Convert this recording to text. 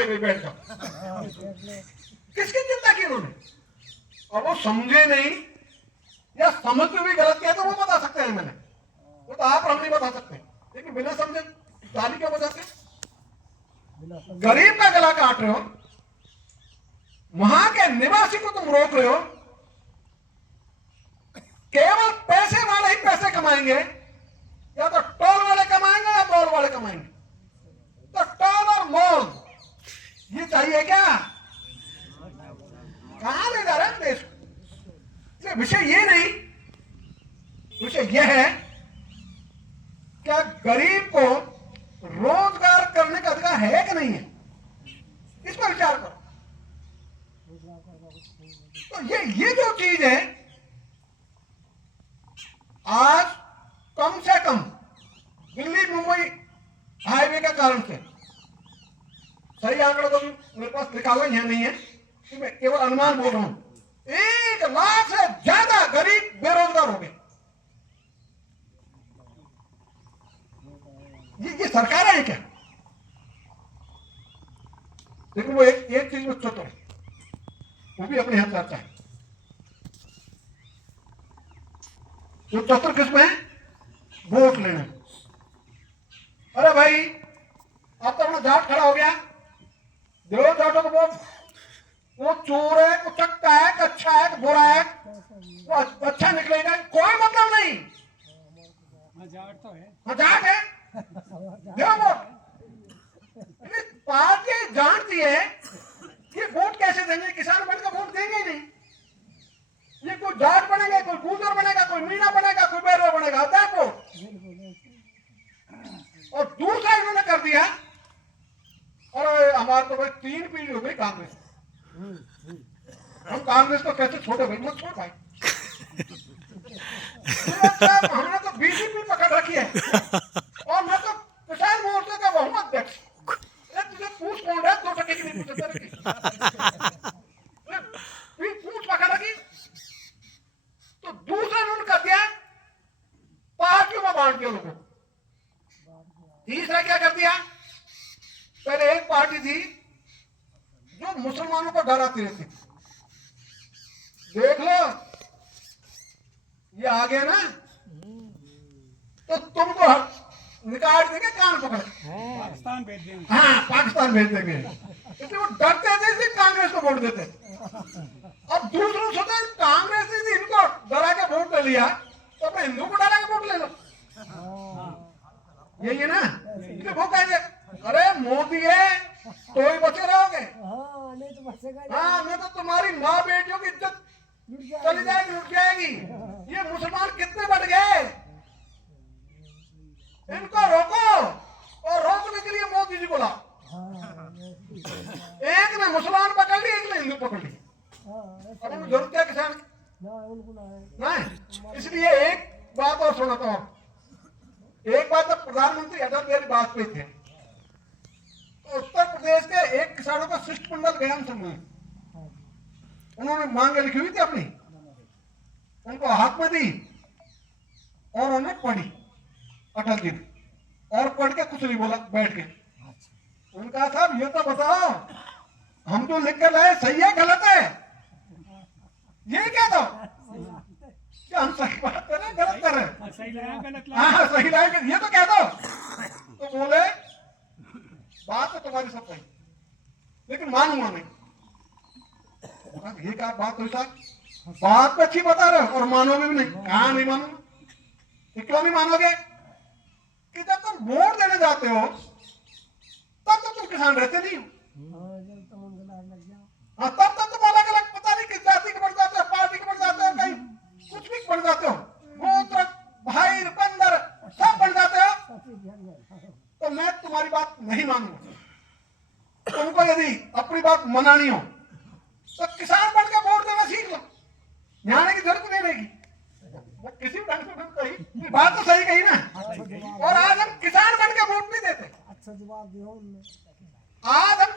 दे गई बैठ जाओ। किसकी चिंता की उन्होंने? और वो समझे नहीं या समझ में भी गलत किया तो वो बता सकते हैं मैंने, वो तो आप हम नहीं बता सकते, लेकिन बिना समझे गाली क्यों बजाते? गरीब का गला काट रहे हो, वहां के निवासी को तुम रोक रहे हो। केवल पैसे वाले ही पैसे कमाएंगे, या तो टोल वाले कमाएंगे या मॉल वाले कमाएंगे। तो टोल और मॉल ये चाहिए क्या? कहां ले जा रहे हैं देश को? विषय ये नहीं, विषय यह है क्या गरीब को रोजगार करने का अधिकार है कि नहीं है, इस पर विचार करो। तो ये जो चीज है, आज कम से कम दिल्ली मुंबई हाईवे के कारण से, सही आंकड़ा तो मेरे पास लिखा हुआ यहां नहीं है, मैं केवल अनुमान बोल रहा हूं, 1 लाख से ज्यादा गरीब बेरोजगार हो गए। ये सरकारें हैं क्या? लेकिन वो एक चीज में चतुर है, वो भी अपने हाथ आता है। वो चतुर किसमें है? वोट लेने। अरे भाई अब तो अपना जाट खड़ा हो गया, दो जाटों को वोट। वो चोर है, वो चक्का है, अच्छा है, बुरा है, वो अच्छा निकलेगा, कोई मतलब नहीं। जाट तो है, जाट है, दो वोट। पार्टी जानती है कि वोट कैसे देंगे, किसान बन का वोट देंगे ही नहीं। ये कोई जाट बनेगा, कोई गुजर बनेगा, कोई मीना बनेगा, कोई बैरवा बनेगा, देखो। और दूसरा इन्होंने कर दिया, और हमारे तो भाई 3 पीढ़ी हो गई कांग्रेस, हम कांग्रेस को कैसे छोड़े भाई? मत छोड़ भाई, हमने तो बीजेपी पकड़ रखी है, और मैं तो किसान मोर्चे का बहुमत अध्यक्ष। तुझे पूछ कौन रहा है? 2% की नहीं पूछ पकड़ रखी। तो दूसरा इन्होंने कर दिया, पार्टियों में बांट दिया लोगों। तीसरा क्या कर दिया? पहले एक पार्टी थी जो मुसलमानों को डराती रहती, देख लो ये आ गया ना तो तुमको निकाल देंगे, कान पकड़ पाकिस्तान भेज देंगे। हाँ, पाकिस्तान भेज देंगे। इसलिए वो डरते थे, इसलिए कांग्रेस को वोट देते। अब दूसरों सोचे कांग्रेस ने इनको डरा के वोट ले लिया, तो अपने हिंदू को डरा के वोट ले लो। यही है ना? इसलिए वो कहेंगे अरे मोदी है तो ही बचे रहोगे, हाँ नहीं तो तुम्हारी माँ बेटियों की इज्जत चली जाएगी, लुट जाएगी। ये मुसलमान कितने बढ़ गए, इनको रोको, और रोकने के लिए मोदी जी बोला। एक ने मुसलमान पकड़ ली, एक ने हिंदू पकड़ ली। अब उनको जरूरत क्या किसान की? नहीं। इसलिए एक बात और सुनाता हूं। एक बात तो प्रधानमंत्री अटल बिहारी वाजपेयी थे, तो उत्तर प्रदेश के एक किसानों का शिष्टमंडल गया समूह, उन्होंने मांगे लिखी हुई थी अपनी, उनको हाथ में दी और उन्होंने पढ़ी अटल जी ने, और पढ़ के कुछ नहीं बोला, बैठ के। उनका साहब ये तो बताओ हम तो लिख कर लाए सही है गलत है, ये क्या दो कि हम सही बात कर रहे हैं गलत कर रहे हैं? सही लाया गलत हाँ सही लाए, ये तो कह दो। तो बोले बात तो तुम्हारी सब सही, लेकिन मानूंगा नहीं। ये क्या बात हुई साहब? बात तो अच्छी बता रहे हो और मानोगे भी नहीं। कहाँ नहीं मानूंगा? क्यों नहीं मानोगे? कि जब तुम वोट देने जाते हो तब तो तुम किसान रहते नहीं हो, हाँ तब तो तुम अलग अलग पता नहीं किस जाति के बन जाते हो, पार्टी के बन जाते हो, कहीं कुछ भी बन जाते हो, गोत्र भाई बंदर सब बन जाते हो। तो मैं तुम्हारी बात नहीं मानूंगा। तुमको यदि अपनी बात मनानी हो तो किसान बन के वोट देना सीख लो, यहाँ आने की जरूरत नहीं रहेगी। किसी भी ढंग से कही बात तो सही कही ना, और आज हम किसान बन के वोट नहीं देते। अच्छा जवाब दिया उनने। आज हम